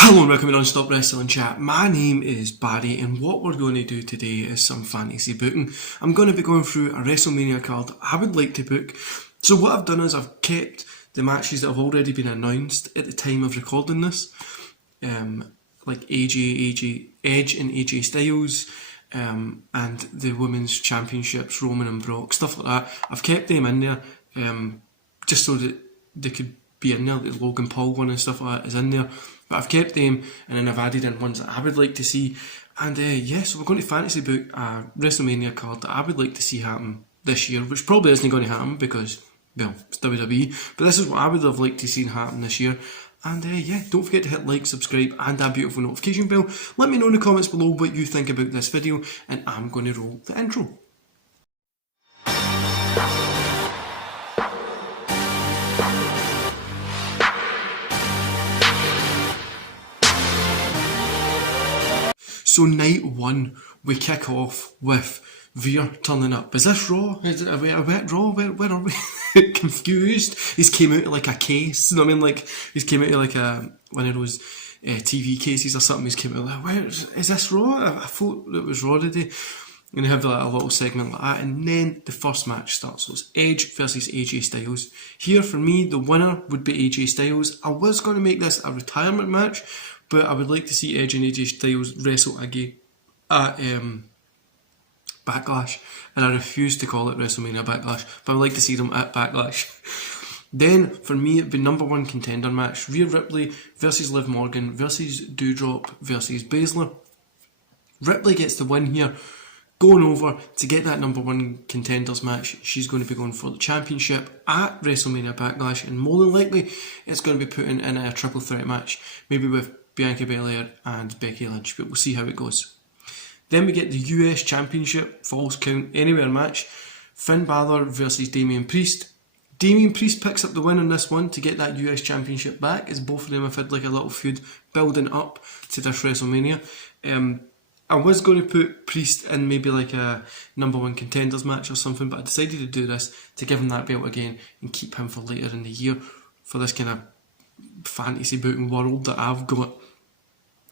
Hello and welcome to Untitled Wrestling Chat. My name is Barry and what we're going to do today is some fantasy booking. I'm going to be going through a WrestleMania card I would like to book. So what I've done is I've kept the matches that have already been announced at the time of recording this. Like Edge and AJ Styles, and the Women's Championships, Roman and Brock, stuff like that. I've kept them in there just so that they could be in there. The Logan Paul one and stuff like that is in there. But I've kept them and then I've added in ones that I would like to see. And so we're going to fantasy book a WrestleMania card that I would like to see happen this year, which probably isn't going to happen because, well, it's WWE. But this is what I would have liked to see happen this year. And don't forget to hit like, subscribe and that beautiful notification bell. Let me know in the comments below what you think about this video and I'm going to roll the intro. So night one, we kick off with Veer turning up. Is this Raw? Are we at Raw? Where are we? Confused. He's came out of like a case. You know what I mean? Like he's came out of like one of those TV cases or something. He's came out like, where is this Raw? I thought it was Raw today. And they have like a little segment like that, and then the first match starts. So it's Edge versus AJ Styles. Here for me, the winner would be AJ Styles. I was going to make this a retirement match, but I would like to see Edge and AJ Styles wrestle again at Backlash, and I refuse to call it WrestleMania Backlash, but I would like to see them at Backlash. Then, for me, it'd be number one contender match, Rhea Ripley versus Liv Morgan versus Doudrop versus Baszler. Ripley gets the win here, going over to get that number one contenders match. She's going to be going for the championship at WrestleMania Backlash, and more than likely, it's going to be put in a triple threat match, maybe with Bianca Belair and Becky Lynch, but we'll see how it goes. Then we get the US Championship Falls Count Anywhere match, Finn Balor versus Damian Priest. Damian Priest picks up the win on this one to get that US Championship back, as both of them have had like a little feud building up to this WrestleMania. I was going to put Priest in maybe like a number one contenders match or something, but I decided to do this to give him that belt again and keep him for later in the year for this kind of fantasy booking world that I've got.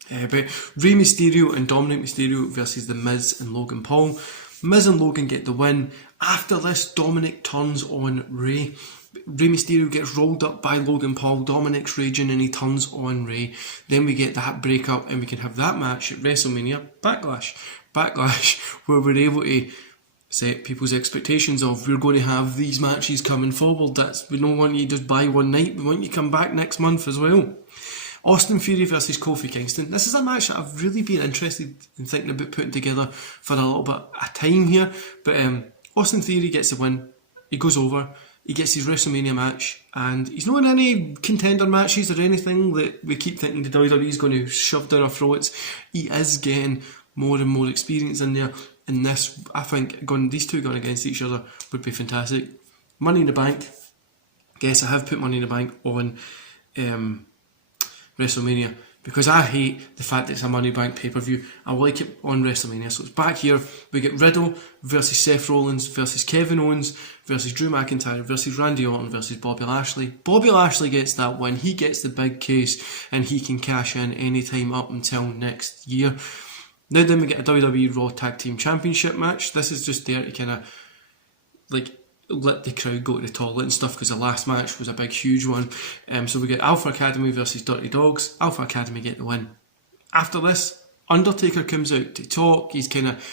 But Rey Mysterio and Dominic Mysterio versus The Miz and Logan Paul. Miz and Logan get the win. After this, Dominic turns on Rey. Rey Mysterio gets rolled up by Logan Paul. Dominic's raging and he turns on Rey. Then we get that breakup and we can have that match at WrestleMania Backlash. Backlash, where we're able to set people's expectations of we're going to have these matches coming forward. We don't want you to just buy one night. We want you to come back next month as well. Austin Theory versus Kofi Kingston. This is a match that I've really been interested in thinking about putting together for a little bit of time here. But Austin Theory gets the win. He goes over. He gets his WrestleMania match. And he's not in any contender matches or anything that we keep thinking the WWE is going to shove down our throats. He is getting more and more experience in there. And this, I think, these two going against each other would be fantastic. Money in the Bank. Yes, I have put Money in the Bank on WrestleMania because I hate the fact that it's a Money Bank pay-per-view. I like it on WrestleMania. So it's back here. We get Riddle versus Seth Rollins versus Kevin Owens versus Drew McIntyre versus Randy Orton versus Bobby Lashley. Bobby Lashley gets that win. He gets the big case and he can cash in anytime up until next year. Now then we get a WWE Raw Tag Team Championship match. This is just there to kind of like let the crowd go to the toilet and stuff because the last match was a big huge one. So we get Alpha Academy versus Dirty Dogs. Alpha Academy get the win. After this, Undertaker comes out to talk. He's kind of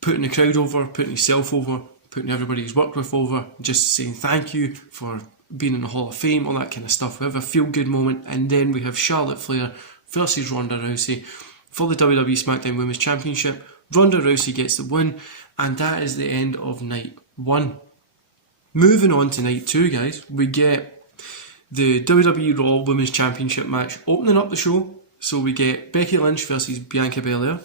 putting the crowd over, putting himself over, putting everybody he's worked with over, just saying thank you for being in the Hall of Fame, all that kind of stuff. We have a feel good moment, and then we have Charlotte Flair versus Ronda Rousey for the WWE SmackDown Women's Championship. Ronda Rousey gets the win, and that is the end of night one. Moving on to night two, guys, we get the WWE Raw Women's Championship match opening up the show. So we get Becky Lynch versus Bianca Belair.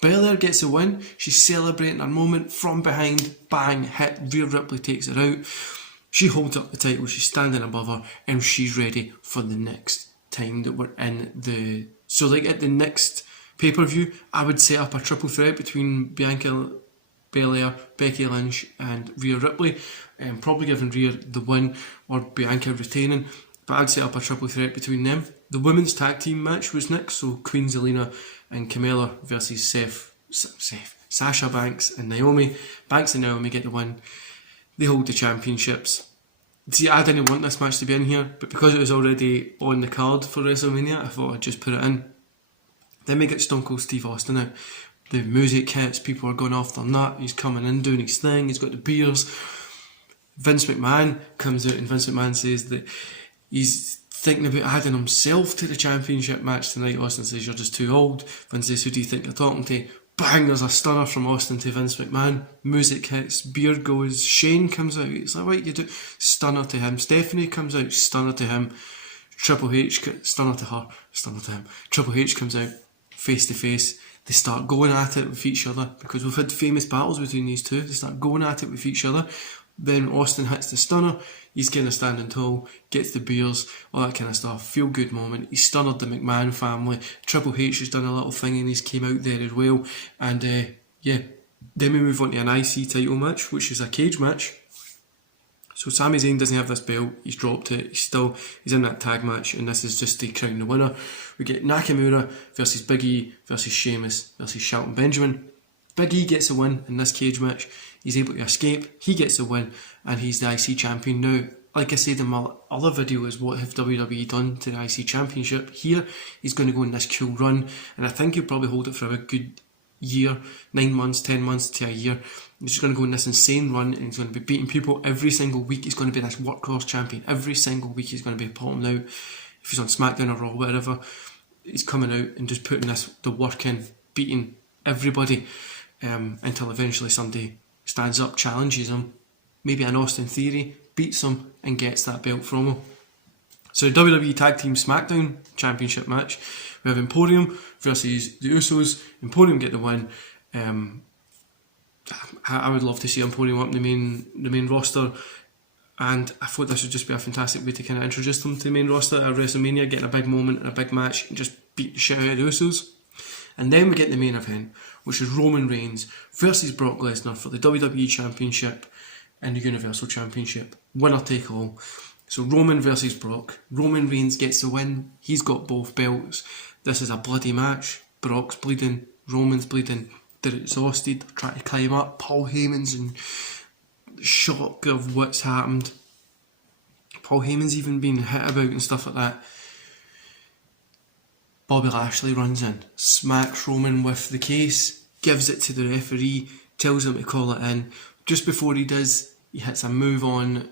Belair gets a win. She's celebrating her moment from behind. Bang, hit. Rhea Ripley takes her out. She holds up the title. She's standing above her and she's ready for the next time that we're in the... So like at the next pay-per-view, I would set up a triple threat between Bianca Belair, Becky Lynch and Rhea Ripley, probably giving Rhea the win or Bianca retaining, but I'd set up a triple threat between them. The women's tag team match was next, so Queen Zelina and Camilla versus Sasha Banks and Naomi. Banks and Naomi get the win. They hold the championships. See, I didn't want this match to be in here, but because it was already on the card for WrestleMania, I thought I'd just put it in. Then we get Stone Cold Steve Austin out. The music hits, people are going off their nut, he's coming in doing his thing, he's got the beers. Vince McMahon comes out and Vince McMahon says that he's thinking about adding himself to the championship match tonight. Austin says, "You're just too old." Vince says, "Who do you think you're talking to?" Bang, there's a stunner from Austin to Vince McMahon. Music hits, beer goes, Shane comes out, it's like, what you do? Stunner to him. Stephanie comes out, stunner to him. Triple H, stunner to her, stunner to him. Triple H comes out, face to face. They start going at it with each other, because we've had famous battles between these two. They start going at it with each other. Then Austin hits the stunner, he's kind of standing tall, gets the beers, all that kind of stuff. Feel good moment. He stunned the McMahon family. Triple H has done a little thing and he's came out there as well. And then we move on to an IC title match, which is a cage match. So Sami Zayn doesn't have this belt, he's dropped it, he's in that tag match, and this is just to crown the winner. We get Nakamura versus Big E versus Sheamus versus Shelton Benjamin. Big E gets a win in this cage match. He's able to escape, he gets a win, and he's the IC champion. Now, like I said in my other video, is what have WWE done to the IC championship. Here, he's going to go on this cool run, and I think he'll probably hold it for a good year, 9 months, 10 months to a year. He's just going to go on this insane run, and he's going to be beating people every single week. He's going to be this workhorse champion. Every single week he's going to be pulling out. If he's on Smackdown or Raw, whatever, he's coming out and just putting the work in, beating everybody, until eventually somebody stands up, challenges him, maybe an Austin Theory, beats him and gets that belt from him. So the WWE Tag Team Smackdown Championship match, we have Emporium versus the Usos. Emporium get the win. I would love to see Emporium up in the main roster, and I thought this would just be a fantastic way to kind of introduce them to the main roster at WrestleMania, getting a big moment and a big match and just beat the shit out of the Usos. And then we get the main event, which is Roman Reigns versus Brock Lesnar for the WWE Championship and the Universal Championship. Winner take all. So Roman versus Brock. Roman Reigns gets the win. He's got both belts. This is a bloody match. Brock's bleeding. Roman's bleeding. They're exhausted. They're trying to climb up. Paul Heyman's in shock of what's happened. Paul Heyman's even been hit about and stuff like that. Bobby Lashley runs in, smacks Roman with the case, gives it to the referee, tells him to call it in. Just before he does, he hits a move on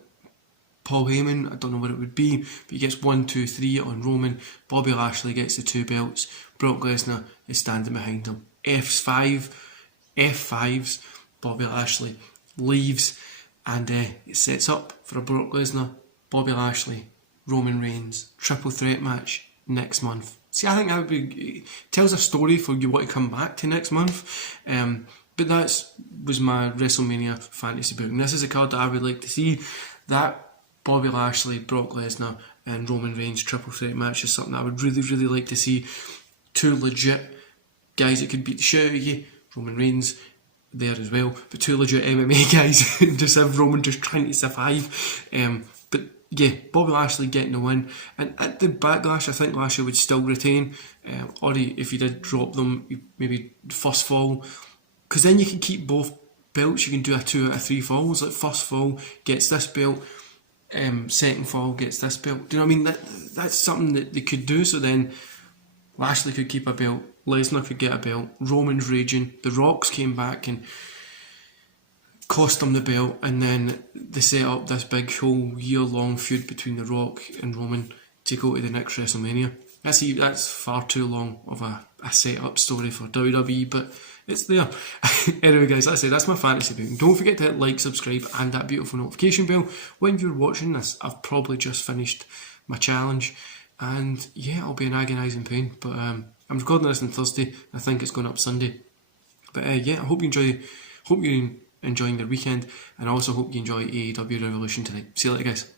Paul Heyman. I don't know what it would be, but he gets 1, 2, 3 on Roman. Bobby Lashley gets the 2 belts. Brock Lesnar is standing behind him. F5s. Bobby Lashley leaves, and it sets up for a Brock Lesnar, Bobby Lashley, Roman Reigns triple threat match next month. See, I think that would be, tells a story for you want to come back to next month. But that was my WrestleMania fantasy book, and this is a card that I would like to see. That Bobby Lashley, Brock Lesnar and Roman Reigns triple threat match is something I would really, really like to see. 2 legit guys that could beat the shit out of you. Roman Reigns there as well, but 2 legit MMA guys. Just have Roman just trying to survive. But yeah, Bobby Lashley getting the win, and at the Backlash I think Lashley would still retain, or if he did drop them, maybe first fall, because then you can keep both belts. You can do a 2 out of 3 falls, like first fall gets this belt, second fall gets this belt. Do you know what I mean? That's something that they could do. So then Lashley could keep a belt, Lesnar could get a belt, Roman's raging, the Rocks came back and cost him the belt, and then they set up this big whole year-long feud between The Rock and Roman to go to the next WrestleMania. That's far too long of a set-up story for WWE, but it's there. Anyway guys, that's it, that's my fantasy book. Don't forget to hit like, subscribe and that beautiful notification bell. When you're watching this, I've probably just finished my challenge, and yeah, I'll be in agonising pain, but I'm recording this on Thursday. I think it's going up Sunday. But yeah, I hope you're enjoying your weekend, and I also hope you enjoy AEW Revolution tonight. See you later guys.